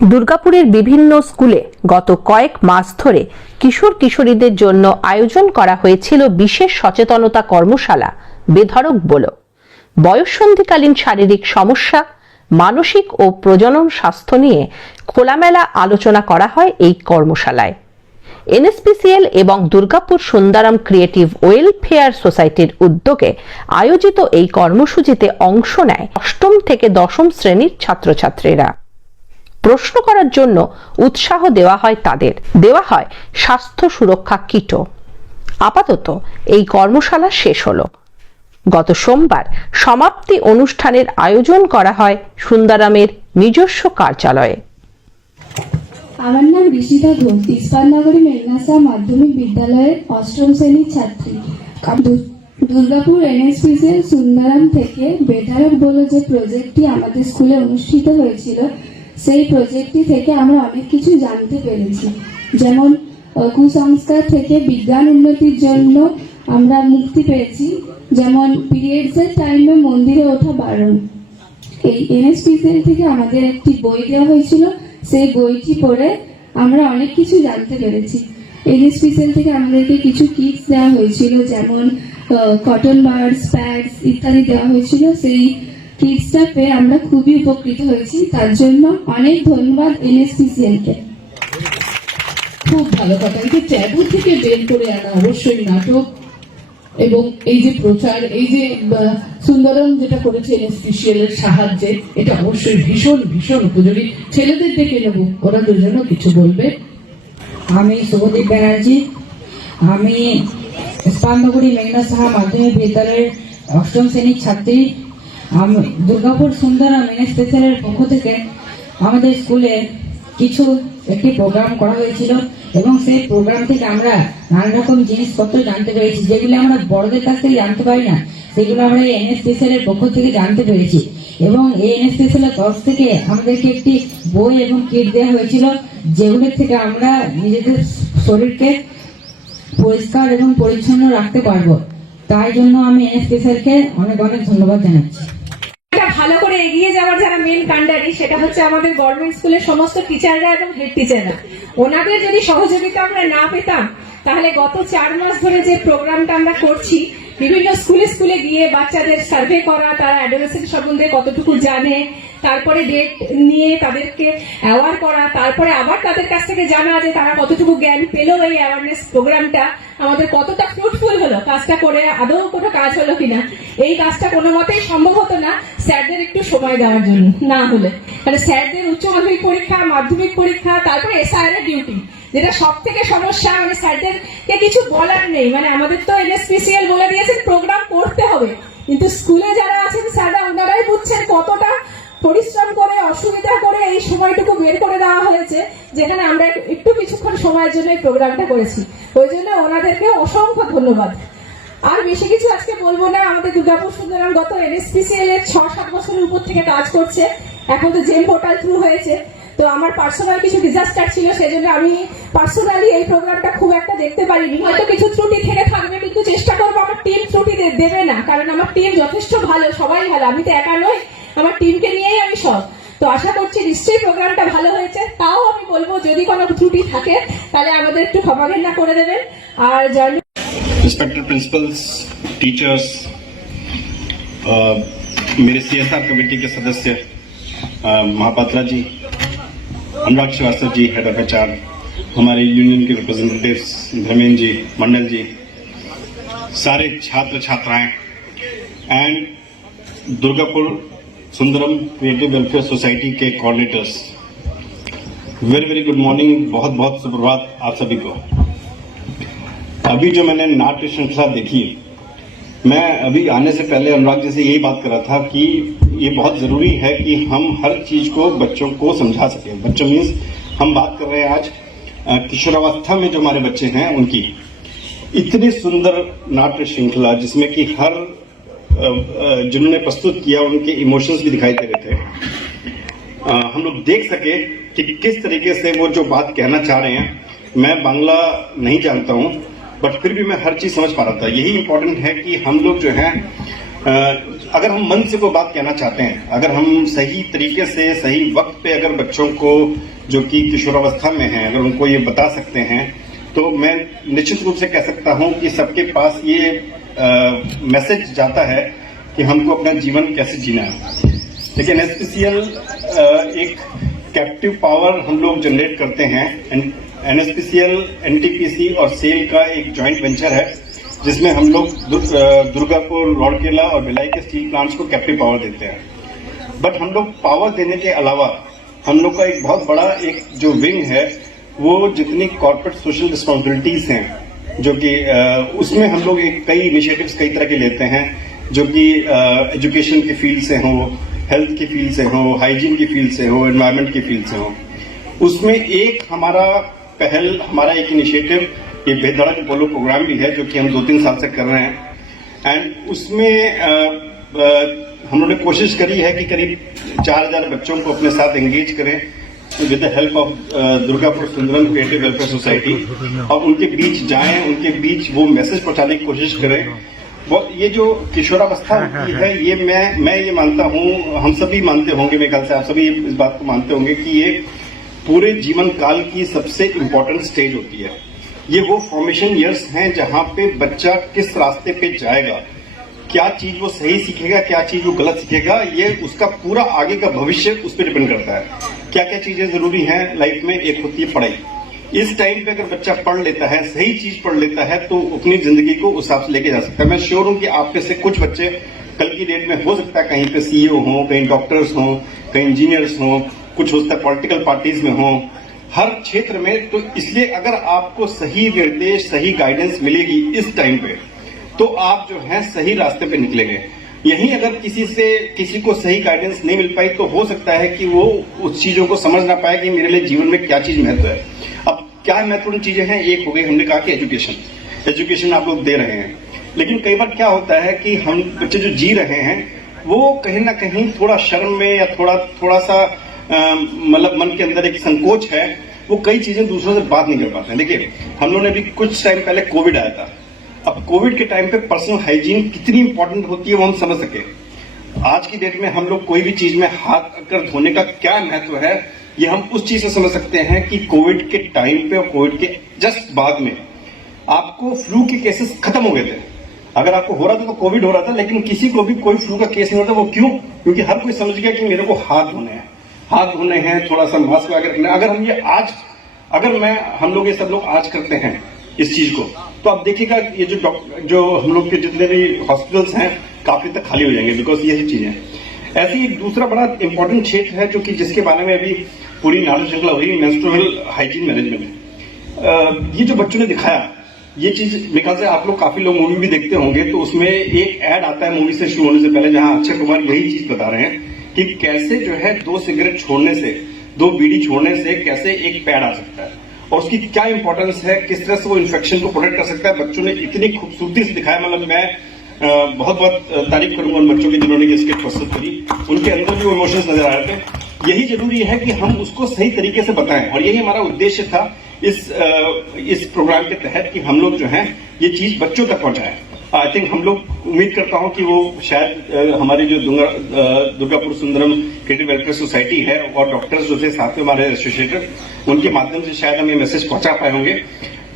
দুর্গাপুরের বিভিন্ন স্কুলে গত কয়েক মাস ধরে কিশোর কিশোরীদের জন্য আয়োজন করা হয়েছিল বিশেষ সচেতনতা কর্মশালা বেধড়ক বলো। বয়ঃসন্ধিকালীন শারীরিক সমস্যা, মানসিক ও প্রজনন স্বাস্থ্য নিয়ে খোলামেলা আলোচনা করা হয় এই কর্মশালায়। এনএসপিসিএল এবং দুর্গাপুর সুন্দরম ক্রিয়েটিভ ওয়েলফেয়ার সোসাইটির উদ্যোগে আয়োজিত এই কর্মসূচিতে অংশ নেয় অষ্টম থেকে দশম শ্রেণীর ছাত্রছাত্রীরা। প্রশ্ন করার জন্য উৎসাহ দেওয়া হয় তাদের, দেওয়া হয় স্বাস্থ্য সুরক্ষা কিটও। আপাতত এই কর্মশালা শেষ হলো। গত সোমবার সমাপ্তি অনুষ্ঠানের আয়োজন করা হয় সুন্দরমের নিজস্ব কার্যালয়ে। আমার নাম ঋষিতা ঘোষ, ইস্পাতনগরী মেঘনাসা মাধ্যমিক বিদ্যালয়ের অষ্টম শ্রেণীর ছাত্রী। দুর্গাপুর এনএসপিসিএল সুন্দরম থেকে বেধড়ক বলো যে প্রজেক্টটি আমাদের স্কুলে অনুষ্ঠিত হয়েছিল, সেই প্রজেক্টটি থেকে আমরা অনেক কিছু জানতে পেরেছি। যেমন কুসংস্কার থেকে বিজ্ঞান উন্নতির জন্য আমরা মুক্তি পেয়েছি, যেমন পিরিয়ডসের টাইমে মন্দিরে ওঠা বারণ। এই এনএসপিসিএল থেকে আমাদের একটি বই দেওয়া হয়েছিল, সেই বইটি পড়ে আমরা অনেক কিছু জানতে পেরেছি। এনএসপিসিএল থেকে আমাদেরকে কিছু কিটস দেওয়া হয়েছিল, যেমন কটন বাডস, প্যাডস ইত্যাদি দেওয়া হয়েছিল। সেই কিটসটা পেয়ে আমরা খুবই উপকৃত হয়েছি, তার জন্য অনেক ধন্যবাদ এনএসপিসিএল কে। খুব ভালো কথা, এই যে ট্যাবু থেকে বের করে আনা অবশ্যই নাটক এবং এই যে প্রচার, এই যে সুন্দরম যেটা করেছে এনএসপিসিএল এর সাহায্যে, এটা অবশ্যই ভীষণ ভীষণ উপযোগী। ছেলেদের ডেকে নেব, ওরা দুজনও কিছু বলবে। আমি শুভদীপ ব্যানার্জি, আমি ইস্পাতনগরী মেঘনাসা মাধ্যমিক বিদ্যালয়ের অষ্টম শ্রেণীর ছাত্রী। আমি দুর্গাপুর সুন্দরম এনএসপিসিএল এর পক্ষ থেকে আমাদের স্কুলে একটি প্রোগ্রাম করা হয়েছিল এবং সেই প্রোগ্রাম থেকে আমরা নানা রকম জিনিসপত্র জানতে পেরেছি, যেগুলো আমরা বড়দের কাছ থেকে জানতে পারি না, সেগুলো আমরা এনএসপিসিএল এর পক্ষ থেকে জানতে পেরেছি। এবং এই এনএসপিসিএল এর তরফ থেকে আমাদেরকে একটি বই এবং কিট দেওয়া হয়েছিল, যেগুলোর থেকে আমরা নিজেদের শরীরকে পরিষ্কার এবং পরিচ্ছন্ন রাখতে পারবো। তাই জন্য আমি এনএসপিসিএল কে অনেক অনেক ধন্যবাদ জানাচ্ছি। ভালো করে এগিয়ে যাওয়ার যারা মেন কান্ডারি, সেটা হচ্ছে আমাদের গভর্নমেন্ট স্কুলের সমস্ত টিচাররা এবং হেড টিচাররা। ওনাদের যদি সহযোগিতা আমরা না পেতাম, তাহলে গত 4 মাস ধরে যে প্রোগ্রামটা আমরা করছি, বিভিন্ন স্কুলে স্কুলে গিয়ে বাচ্চাদের সার্ভে করা, তারা অ্যাডোলেসেন্ট সম্বন্ধে কতটুকু জানে, তারপরে ডেট নিয়ে তাদেরকে অ্যাওয়ার করা, তারপরে আবার তাদের কাছ থেকে জানা যে তারা কতটুকু জ্ঞান পেলো, এই অ্যাওয়ারনেস প্রোগ্রামটা আমাদের কতটা ফ্রুটফুল হলো, কাজটা করে আদৌ কোনো কাজ হলো কিনা। এই কাজটা কোনো মতেই সম্ভব হতো না স্যারদের একটু সময় দেওয়ার জন্য না হলে। মানে স্যারদের উচ্চ মাধ্যমিক পরীক্ষা, মাধ্যমিক পরীক্ষা, তারপরে এসআইআর এর ডিউটি, যেটা সব থেকে সমস্যা। মানে স্যারদেরকে কিছু বলার নেই, মানে আমাদের তো এনএসপিসিএল বলে দিয়েছেন প্রোগ্রাম করতে হবে, কিন্তু স্কুলে যারা আছেন স্যাররা ওনারাই বুঝছেন কতটা পরিশ্রম করে, অসুবিধা করে এই সময়টুকু বের করে দেওয়া হয়েছে, যেখানে আমরা একটু কিছুক্ষণ সময়ের জন্য এই প্রোগ্রামটা করেছি। ওই জন্য ওনাদেরকে অসংখ্য ধন্যবাদ। আর বেশি কিছু আজকে বলবো না। আমাদের দুর্গাপুর সুন্দরম গত এনএসপিসিএল এর 6-7 বছরের উপর থেকে কাজ করছে। এখন তো জেম পোর্টাল থ্রু হয়েছে, তো আমার পার্সোনাল কিছু ডিজাস্টার ছিল, সেজন্য আমি পার্সোনালি এই প্রোগ্রামটা খুব একটা দেখতে পারিনি। হয়তো কিছু ত্রুটি থেকে থাকবে, কিন্তু চেষ্টা করবো আমার টিম ত্রুটি দেবে না, কারণ আমার টিম যথেষ্ট ভালো, সবাই ভালো, আমি তো একা নই, আমার টিমকে নিয়েই আমি সব। তো আশা করছি নিশ্চয়ই প্রোগ্রামটা ভালো হয়েছে। তাও আমি বলবো যদি কোনো ত্রুটি থাকে তাহলে আমাদের একটু ক্ষমাঘেন্না করে দেবেন। আর रिस्पेक्टेड प्रिंसिपल्स, टीचर्स, मेरे सीएसआर कमेटी के सदस्य Mahapatra ji, Anurag Shrivastava ji, head of HR, हमारे यूनियन के रिप्रेजेंटेटिव्स धर्मेंद्र जी, मंडल जी, सारे छात्र छात्राएं and Durgapur Sundaram creative welfare society के coordinators, very very good morning, बहुत बहुत सुप्रभात आप सभी को। अभी जो मैंने नाट्य श्रृंखला देखी, मैं अभी आने से पहले अनुराग जी से यही बात कर रहा था कि ये बहुत जरूरी है कि हम हर चीज को बच्चों को समझा सकें। बच्चों मीन्स हम बात कर रहे हैं आज किशोरावस्था में जो हमारे बच्चे हैं उनकी। इतनी सुंदर नाट्य श्रृंखला जिसमें कि हर जिन्होंने प्रस्तुत किया उनके इमोशंस भी दिखाई दे रहे थे। हम लोग देख सके कि किस तरीके से वो जो बात कहना चाह रहे हैं। मैं बांग्ला नहीं जानता हूं, बट फिर भी मैं हर चीज समझ पा रहा था। यही इंपॉर्टेंट है कि हम लोग जो है अगर हम मन से कोई बात कहना चाहते हैं, अगर हम सही तरीके से सही वक्त पे अगर बच्चों को जो कि किशोरावस्था में हैं, अगर उनको ये बता सकते हैं, तो मैं निश्चित रूप से कह सकता हूं कि सबके पास ये मैसेज जाता है कि हमको अपना जीवन कैसे जीना है। लेकिन एनएसपीसीएल एक कैप्टिव पावर हम लोग जनरेट करते हैं। एनएसपीसीएल, एनटीपीसी और सेल का एक जॉइंट वेंचर है जिसमें हम लोग दुर्गापुर, राउरकेला और भिलाई के स्टील प्लांट्स को कैप्टिव पावर देते हैं। बट हम लोग पावर देने के अलावा हम लोग का एक बहुत बड़ा एक जो विंग है, वो जितनी कॉर्पोरेट सोशल रिस्पॉन्सिबिलिटीज हैं, जो कि उसमें हम लोग कई इनिशिएटिव्स कई तरह के लेते हैं, जो कि एजुकेशन की फील्ड से हो, हेल्थ की फील्ड से हो, हाइजीन की फील्ड से हो, एनवायरमेंट की फील्ड से हो। उसमें एक हमारा पहल, हमारा एक इनिशिएटिव ये बेधड़क बोलो प्रोग्राम भी है, जो कि हम 2-3 साल से कर रहे हैं। एंड उसमें हम लोगों ने कोशिश करी है कि करीब 4000 बच्चों को अपने साथ एंगेज करें with the help of Durgapur Sundaram creative welfare society, और उनके बीच जाएं, उनके बीच वो मैसेज पहुंचाने की कोशिश करें। वो ये जो किशोरावस्था होती है, ये मैं ये मानता हूँ, हम सभी मानते होंगे, मेरे ख्याल से आप सभी इस बात को मानते होंगे कि ये पूरे जीवन काल की सबसे इम्पोर्टेंट स्टेज होती है। ये वो फॉर्मेशन ईयर्स हैं जहां पे बच्चा किस रास्ते पे जाएगा, क्या चीज वो सही सीखेगा, क्या चीज वो गलत सीखेगा, ये उसका पूरा आगे का भविष्य उस पर डिपेंड करता है। क्या क्या चीजें जरूरी हैं लाइफ में, एक होती है पढ़ाई। इस टाइम पे अगर बच्चा पढ़ लेता है, सही चीज पढ़ लेता है, तो अपनी जिंदगी को उस हिसाब से लेके जा सकता है। मैं श्योर हूं कि आप में से कुछ बच्चे कल की डेट में हो सकता है कहीं पे सीईओ हो, कहीं डॉक्टर्स हो, कहीं इंजीनियर्स हो, कुछ हो सकता है पॉलिटिकल पार्टीज में हो, हर क्षेत्र में। तो इसलिए अगर आपको सही निर्देश, सही गाइडेंस मिलेगी इस टाइम पे, तो आप जो है सही रास्ते पे निकलेंगे। यहीं अगर किसी को सही गाइडेंस नहीं मिल पाई, तो हो सकता है कि वो उस चीजों को समझ ना पाए कि मेरे लिए जीवन में क्या चीज महत्व है। अब क्या महत्वपूर्ण चीजें हैं, एक हो गई, हमने कहा कि एजुकेशन आप लोग दे रहे हैं, लेकिन कई बार क्या होता है कि हम बच्चे जो जी रहे हैं, वो कहीं ना कहीं थोड़ा शर्म में या थोड़ा सा मतलब मन के अंदर एक संकोच है, वो कई चीजें दूसरों से बात नहीं कर पाते हैं। देखिए, हम लोगों ने भी कुछ टाइम पहले कोविड आया था। अब कोविड के टाइम पे पर्सनल हाइजीन कितनी इंपॉर्टेंट होती है वो हम समझ सके। आज की डेट में हम लोग कोई भी चीज में हाथ अगर धोने का क्या महत्व है, ये हम उस चीज से समझ सकते हैं कि कोविड के टाइम पे और कोविड के जस्ट बाद में आपको फ्लू के केसेस खत्म हो गए थे। अगर आपको हो रहा था तो कोविड हो रहा था, लेकिन किसी को भी कोई फ्लू का केस नहीं होता। वो क्यों? क्योंकि हर कोई समझ गया कि मेरे को हाथ धोने हैं, थोड़ा सा मास्क वगैरह रखना है। अगर हम ये आज हम लोग ये सब लोग आज करते हैं इस चीज को, तो आप देखिएगा ये जो हम लोग के जितने भी हॉस्पिटल्स हैं काफी तक खाली हो जाएंगे, बिकॉज यही चीजें। ऐसे ही दूसरा बड़ा इंपॉर्टेंट क्षेत्र है जो कि जिसके बारे में अभी पूरी नाट्य श्रृंखला हुई, मेंस्ट्रुअल हाइजीन मैनेजमेंट। ये जो बच्चों ने दिखाया, ये चीज मेरे ख्याल से आप लोग काफी लोग मूवी भी देखते होंगे, तो उसमें एक एड आता है मूवी से शुरू होने से पहले, जहां अक्षय कुमार यही चीज बता रहे हैं कि कैसे जो है 2 सिगरेट छोड़ने से, 2 बीड़ी छोड़ने से कैसे एक पैड आ सकता है, और उसकी क्या इंपॉर्टेंस है, किस तरह से वो इन्फेक्शन को प्रोटेक्ट कर सकता है। बच्चों ने इतनी खूबसूरती से दिखाया, मतलब मैं बहुत तारीफ करूंगा उन बच्चों की जिन्होंने ये स्किट प्रस्तुत करी। उनके अंदर भी वो इमोशंस नजर आ रहे थे। यही जरूरी है कि हम उसको सही तरीके से बताएं, और यही हमारा उद्देश्य था इस प्रोग्राम के तहत कि हम लोग जो है ये चीज बच्चों तक पहुंचाएं। आई थिंक हम लोग उम्मीद करता हूं कि वो शायद हमारी जो Durgapur Sundaram creative welfare society है और डॉक्टर्स जो थे साथ में हमारे एसोसिएटेड, उनके माध्यम से शायद हम ये मैसेज पहुंचा पाए होंगे।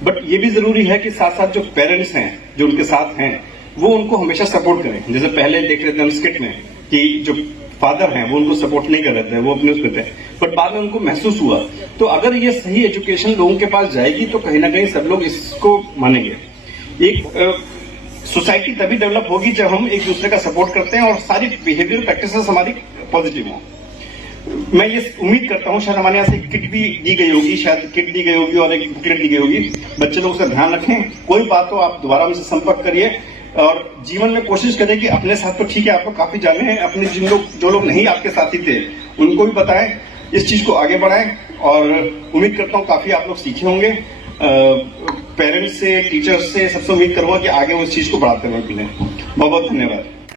बट ये भी जरूरी है कि साथ साथ जो पेरेंट्स हैं जो उनके साथ हैं, वो उनको हमेशा सपोर्ट करें। जैसे पहले देख रहे थे हम स्किट में कि जो फादर हैं वो उनको सपोर्ट नहीं कर रहे थे, वो अपने उसमें थे, बट बाद में उनको महसूस हुआ। तो अगर ये सही एजुकेशन लोगों के पास जाएगी तो कहीं ना कहीं सब लोग इसको मानेंगे। एक सोसाइटी तभी डेवलप होगी जब हम एक दूसरे का सपोर्ट करते हैं और सारी बिहेवियर प्रैक्टिसेस हमारी पॉजिटिव हो। मैं ये उम्मीद करता हूं, शायद हमारे यहाँ से किट भी दी गई होगी, शायद किट दी गई होगी और एक बुकलेट दी गई होगी। बच्चे लोग उसका ध्यान रखें, कोई बात हो आप दोबारा हमसे संपर्क करिए, और जीवन में कोशिश करें कि अपने साथ तो ठीक है, आपको काफी जाने हैं, अपने जो लोग नहीं आपके साथी थे उनको भी बताएं, इस चीज को आगे बढ़ाएं। और उम्मीद करता हूं काफी आप लोग सीखे होंगे। पेरेंट्स से, टीचर्स से, सबसे उम्मीद करूंगा कि आगे वो इस चीज को बढ़ाते हुए मिलें। बहुत बहुत धन्यवाद।